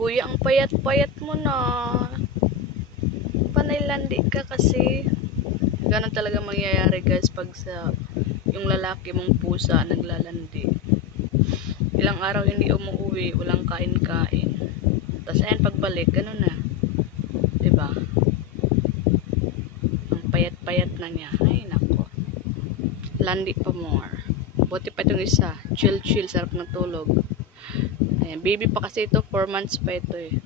Kuya, ang payat-payat mo na. Panay landi ka kasi. Ganun talaga mangyayari guys pag sa yung lalaki mong pusa naglalandi. Ilang araw hindi umuwi, walang kain-kain. Tapos ayan pagbalik, ganun na. 'Di ba? Ang payat-payat na niya. Ay nako. Landi pa more. Buti pa itong isa. Chill, sarap ng tulog. Ayan, baby pa kasi ito, 4 months pa ito eh.